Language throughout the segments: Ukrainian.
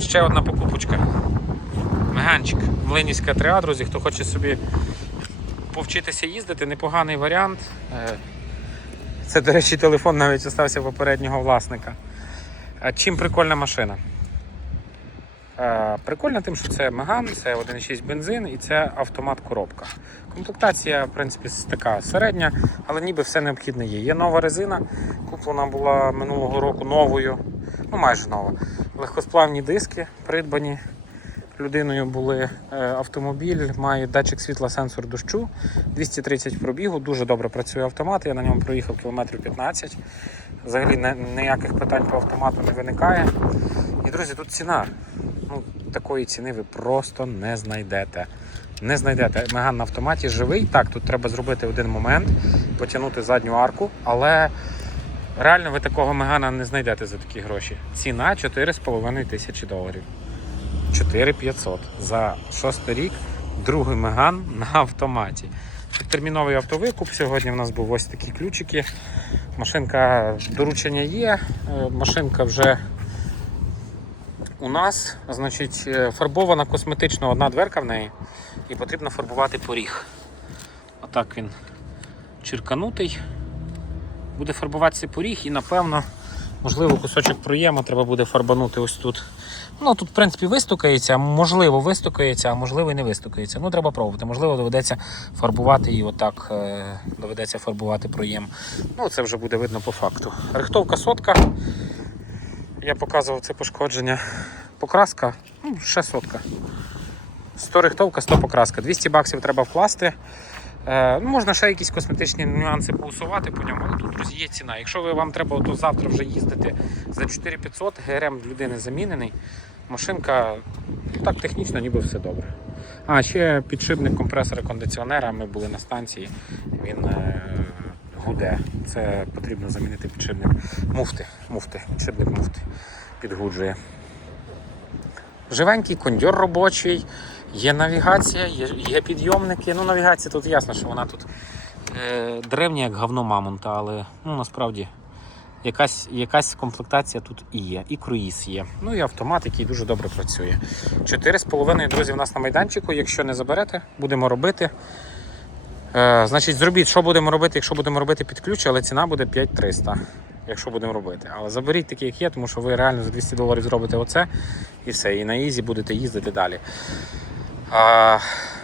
ще одна покупочка. Меганчик, Млинівська 3А, друзі, хто хоче собі повчитися їздити, непоганий варіант. Е, Це, до речі, телефон навіть остався попереднього власника. Чим прикольна машина? Е, Прикольна тим, що це Меган, це 1,6 бензин і це автомат-коробка. Комплектація, в принципі, така середня, але ніби все необхідне є. Є нова резина, куплена була минулого року новою, ну майже нова. Легкосплавні диски придбані людиною були. Е, Автомобіль має датчик світла, сенсор дощу, 230 пробігу, дуже добре працює автомат. Я на ньому проїхав кілометрів 15. Взагалі ніяких питань по автомату не виникає. І друзі, тут ціна. Ну, такої ціни ви просто не знайдете. Не знайдете. Меган на автоматі живий. Так, тут треба зробити один момент, потягнути задню арку, але реально ви такого мегана не знайдете за такі гроші. Ціна 4,5 тисячі доларів. 4500 за шостий рік. Другий меган на автоматі. Терміновий автовикуп. Сьогодні в нас був ось такі ключики. Машинка доручення є. е, Машинка вже у нас, значить, е, фарбована косметично одна дверка в неї, і потрібно фарбувати поріг. Отак він черканутий. Буде фарбуватися поріг і, напевно, можливо, кусочок проєму треба буде фарбанути ось тут. Ну, тут, в принципі, вистукається, можливо, вистукається, а можливо і не вистукається. Ну, треба пробувати. Можливо, доведеться фарбувати і отак е, доведеться фарбувати проєм. Ну, це вже буде видно по факту. Рихтовка сотка. Я показував це пошкодження. Покраска, ну, ще сотка. 100 рихтовка, 100 покраска. 200 баксів треба вкласти. Е, ну, можна ще якісь косметичні нюанси поусувати по ньому, але тут друзі, є ціна. Якщо ви, вам треба то завтра вже їздити за 4500, ГРМ людини замінений. Машинка ну, так технічно ніби все добре. А, ще підшипник компресора кондиціонера. Ми були на станції. Він е, гуде. Це потрібно замінити підшипник муфти. муфти. Підшипник муфти підгуджує. Живенький кондьор робочий, є навігація, є, є підйомники. Ну, навігація тут ясно, що вона тут е, древня, як говно мамонта, але ну, насправді якась, якась комплектація тут і є. І круїз є. Ну і автомат, який дуже добре працює. 4,5 друзі в нас на майданчику. Якщо не заберете, будемо робити. Е, значить, зробіть, що будемо робити, якщо будемо робити під ключ, але ціна буде 5300, якщо будемо робити. Але заберіть такі, як є, тому що ви реально за 200 доларів зробите оце і все. І на ізі будете їздити далі. А,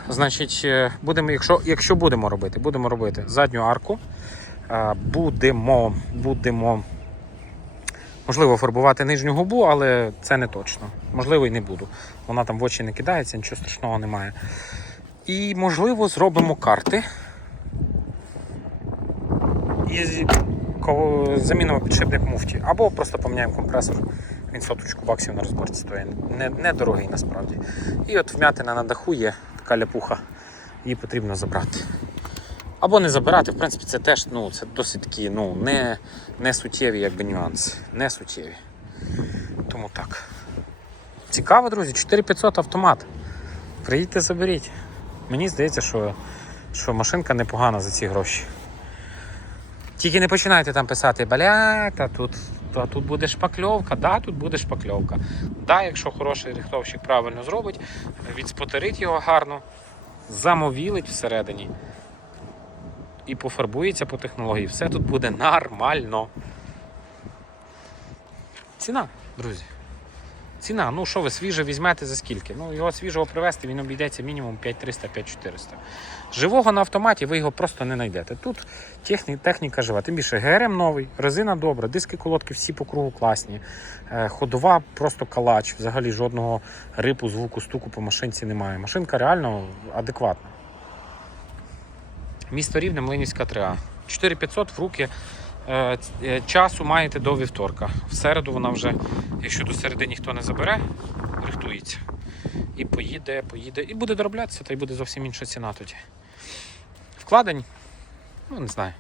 значить, е, будемо, якщо, якщо будемо робити, будемо робити задню арку. А, будемо, будемо, можливо, фарбувати нижню губу, але це не точно. Можливо, і не буду. Вона там в очі не кидається, нічого страшного немає. І, можливо, зробимо карти. І замінимо підшипник муфті. Або просто поміняємо компресор. Він соточку баксів на розборці стоїть. Не, недорогий насправді. І от вмятина на даху є така ляпуха. Її потрібно забрати. Або не забирати, в принципі, це теж ну, це досить такі ну, не, не суттєві якби, нюанси. Не суттєві. Тому так. Цікаво, друзі, 4500 автомат. Приїдьте, заберіть. Мені здається, що, що машинка непогана за ці гроші. Тільки не починайте там писати, бля, та тут, та тут буде шпакльовка, да, тут буде шпакльовка. Да, якщо хороший рихтовщик правильно зробить, відспотерить його гарно, замовілить всередині і пофарбується по технології, все тут буде нормально. Ціна, друзі. Ціна, ну що ви свіже візьмете за скільки? Ну його свіжого привезти, він обійдеться мінімум 5300-5400. Живого на автоматі ви його просто не знайдете. Тут техні, техніка жива. Тим більше ГРМ новий, резина добра, диски колодки всі по кругу класні. Е, Ходова просто калач. Взагалі жодного рипу, звуку, стуку по машинці немає. Машинка реально адекватна. Місто Рівне, Млинівська 3А. 4500 в руки. Е, е, Часу маєте до вівторка. В середу вона вже, якщо до середи ніхто не забере, рихтується. І поїде, поїде, і буде дороблятися, та й буде зовсім інша ціна тоді. Вкладень, ну не знаю.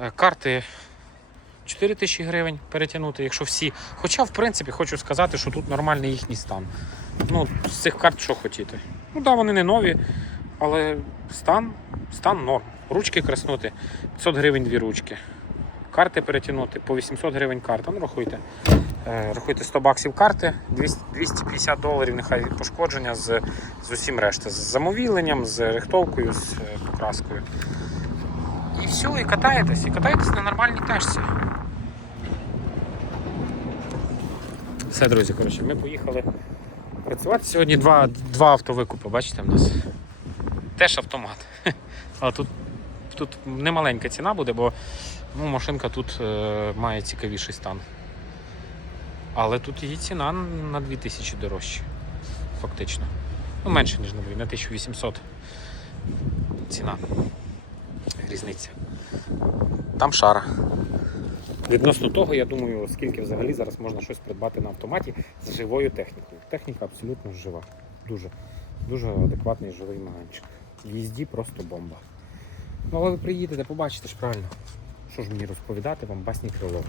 Е, Карти 4 тисячі гривень перетягнути, якщо всі. Хоча, в принципі, хочу сказати, що тут нормальний їхній стан. Ну, з цих карт що хотіти. Ну да, вони не нові, але стан, стан норм. Ручки краснути 500 гривень дві ручки. Карти перетягнути по 800 гривень карта, ну рахуйте. Е, Рахуйте 100 баксів карти, 250 доларів нехай пошкодження з, з усім решта. З замовіленням, з рихтовкою, з е, покраскою. І все, і катаєтесь, і катаєтесь на нормальній тачці. Все, друзі, коротше, ми поїхали працювати. Сьогодні два, два автовикупи, бачите, в нас. Теж автомат. Але тут, тут немаленька ціна буде, бо ну, машинка тут е, має цікавіший стан. Але тут її ціна на 2000 дорожче. Фактично. Ну, менше, ніж на на 1800 ціна. Різниця. Там шара. Відносно того, я думаю, скільки взагалі зараз можна щось придбати на автоматі з живою технікою. Техніка абсолютно жива. Дуже, дуже адекватний живий маганчик. В їзді просто бомба. Ну, але ви приїдете, побачите ж правильно. Що ж мені розповідати вам басні Крилова.